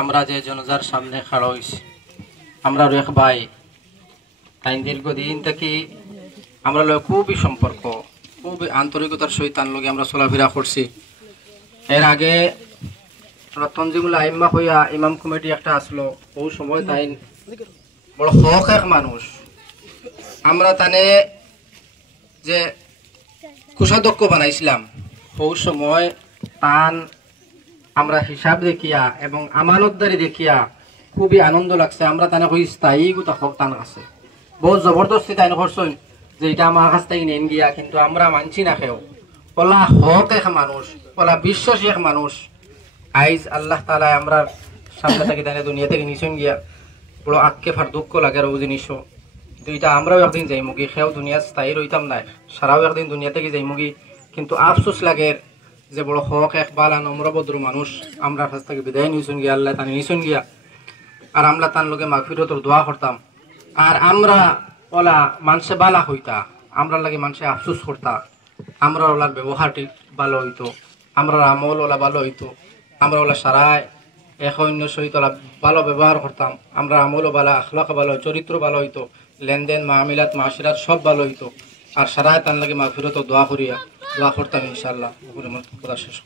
আমরা যে জনজার সামনে খাড়া হইছি, আমরা এক ভাই তাই দীর্ঘদিন থেকে আমরা খুবই সম্পর্ক, খুবই আন্তরিকতার সহিত তার লগে আমরা চলাফেরা করছি। এর আগে রতনজিগুলো আইম্মা হইয়া ইমাম কমিটি একটা আসলো, ওই সময় তাই বড় হক এক মানুষ। আমরা তানে যে কুশাধ্যক্ষ বানাইছিলাম, ওই সময় তান আমরা হিসাব দেখিয়া এবং আমানতদারি দেখিয়া খুবই আনন্দ লাগছে। আমরা তানে কই স্থায়ী গোটা হক তান আছে, বহুত জবরদস্তি তাই করছেন যে এটা আমার কাছ থেকে নেন গিয়া, কিন্তু আমরা মানছি না খেও। ওলা হক এক মানুষ, ওলা বিশ্বাসী এক মানুষ। আইজ আল্লাহ তালা আমরা সামনে থাকি তাই দুনিয়া থেকে নিছেন গিয়া, বড় আক্কে ফার দুঃখ লাগে আর ও জিনিসও। কিন্তু এটা আমরাও একদিন যাইমুগি, খেও দুনিয়া স্থায়ী রইতাম নাই, সারাও একদিন দুনিয়া থেকে যাইমুগি। কিন্তু আফসোস লাগে যে বড় হক এক বালা নম্রভদ্র মানুষ আমরা কাছ থেকে বিদায় নিয়েছেন গিয়া, আল্লাহ তানে নিছেন গিয়া। আর আমরা তার লোকে মাগফিরতর দোয়া করতাম। আর আমরা ওলা মানুষে বালা হইতা, আমরা লাগে মানুষে আফসোস করতা। আমরা ওলার ব্যবহারটি ভালো হইতো, আমরা আমল ওলা ভালো হইতো, আমরা ওলা সারায় এক অন্য সহিত ওলা ভালো ব্যবহার করতাম। আমরা আমলও ভালো, আখলাক ভালো, চরিত্র ভালো হইতো, লেনদেন মামিলাত মাশিরাত সব ভালো হইতো। আর সারায় তার লাগে মাগফিরতর দোয়া করিয়া দোয়া করতাম ইনশাআল্লাহ। কথা শেষ।